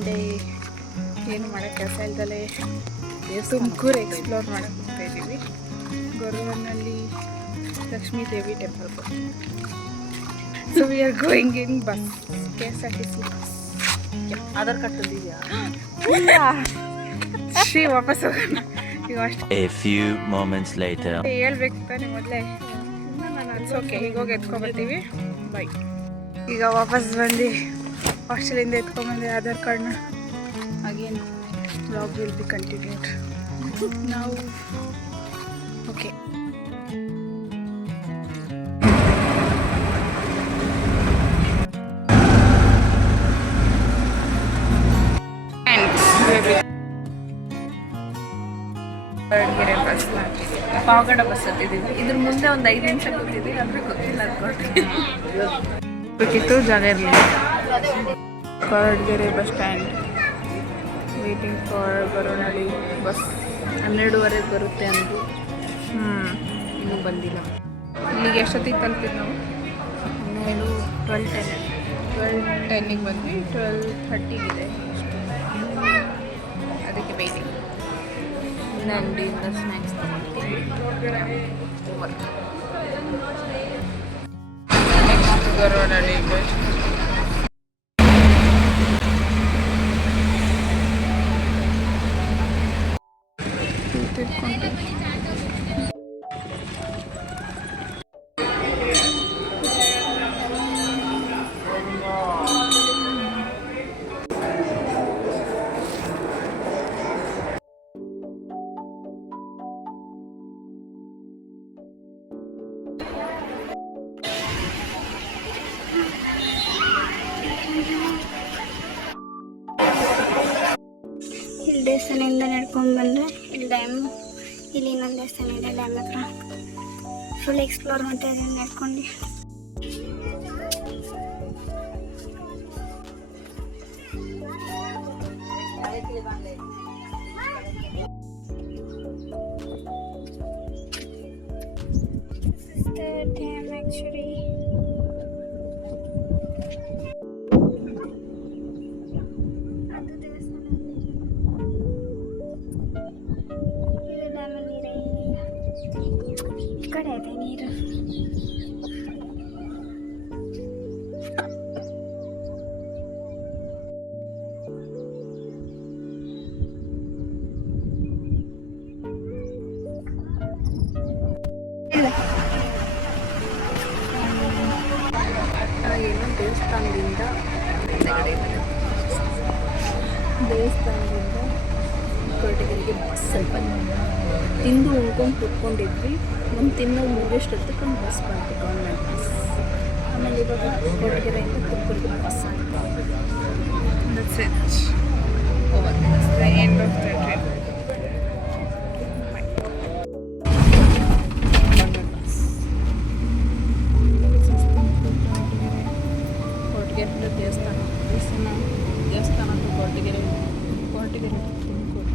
Sunday ಏನು ಮಾಡೋಕ್ಕೆ ಕೆಲಸ ಇಲ್ದಲೇ ತುಮಕೂರು ಎಕ್ಸ್ಪ್ಲೋರ್ ಮಾಡೋಕ್ಕೆ ಹೋಗ್ತಾ ಇದ್ದೀವಿ. ಗೊರವನಲ್ಲಿ Lakshmi Devi temple. So we are going in bus, KSRTC bus. Aadhaar card ತಂದಿದ್ಯಾ? ಶ್ರೀ ವಾಪಸ್ ಹೋಗೋಣ ಈಗ ಅಷ್ಟು. A few moments later. ಹೇಳ್ಬೇಕು ತಾನೆ ಮೊದಲೇ. ಇಟ್ಸ್ ಓಕೆ, ಈಗ ಹೋಗಿ ಎತ್ಕೊಂಡ್ಬರ್ತೀವಿ. ಬೈ. ಈಗ ವಾಪಸ್ ಬಂದು ಹಾಸ್ಟೆಲಿಂದ ಎತ್ಕೊಂಡ್ಬಂದೆ ಆಧಾರ್ ಕಾರ್ಡ್ನ. Again vlog will be continued. ನಾವು ಓಕೆ. ಪಾವಗಡ ಬಸ್ ಹತ್ತಿದ್ದೀವಿ. ಇದ್ರ ಮುಂದೆ ಒಂದು 5 ನಿಮಿಷ ಕೂತಿದ್ವಿ, ಅಂದರೆ ಗೊತ್ತಿಲ್ಲ ಬೇಕಿತ್ತು, ಜಾಗ ಇರಲಿಲ್ಲ. Koratagere bus stand, waiting for Goravanahalli bus. 12:30 ಬರುತ್ತೆ ಅಂದರು, ಇನ್ನೂ ಬಂದಿಲ್ಲ. ಇಲ್ಲಿಗೆ ಎಷ್ಟೊತ್ತಿಗೆ ತಲುಪಿದ್ದು ನಾವು? 12:10 ಬಂದ್ವಿ. 12:30 ಅದಕ್ಕೆ ವೇಟಿಂಗ್. ಅಂಗಡಿಯಿಂದ ಸ್ನ್ಯಾಕ್ಸ್ ತೊಗೊಳ್ತೀವಿ. Next Goravanahalli bus. ಇಲ್ಲಿ ದೇವಸ್ಥಾನದಿಂದ ನಡ್ಕೊಂಡು ಬಂದರೆ ಇಲ್ಲಿ ಡ್ಯಾಮ್, ಇಲ್ಲಿ ಇನ್ನೊಂದು ದೇವಸ್ಥಾನ ಇದೆ ಡ್ಯಾಮ್ ಹತ್ರ. ಫುಲ್ ಎಕ್ಸ್ಪ್ಲೋರ್ ಮಾಡ್ತಾ ಇದ್ದೀನಿ ನಡ್ಕೊಂಡು. ಡ್ಯಾಮ್ ಆ್ಯಕ್ಚುಲಿ ಅದು ದೇವಸ್ಥಾನ. ಇದು ಡ್ಯಾಮಲ್ಲಿ ನೀರೇ, ಈ ಕಡೆ ಇದೆ ನೀರು. ಏನು ದೇವಸ್ಥಾನದಿಂದ ಕೊರಟಗೆರೆಗೆ ಬಸ್ಸಲ್ಲಿ ಬಂದು ತಿಂದು ಉಣ್ಕೊಂಡು ಕೂತ್ಕೊಂಡಿದ್ವಿ. ಒಂದು ತಿನ್ನೋ ಮುಗಿಷ್ಟೊತ್ತಕ್ಕೆ ಒಂದು ಬಸ್ ಬಂತು, ಗೌರ್ಮೆಂಟ್ ಬಸ್. ಆಮೇಲೆ ಇವಾಗ ಕೊರಟಗೆರೆಯಿಂದ ತುಮಕೂರಿಗೆ ಬಸ್ ಅಂತ. That's it. That's the end of the trip. Koratagere ದೇವಸ್ಥಾನ ದೇವಸ್ಥಾನ to ಕೊರಟಗೆರೆ to ತುಮಕೂರು.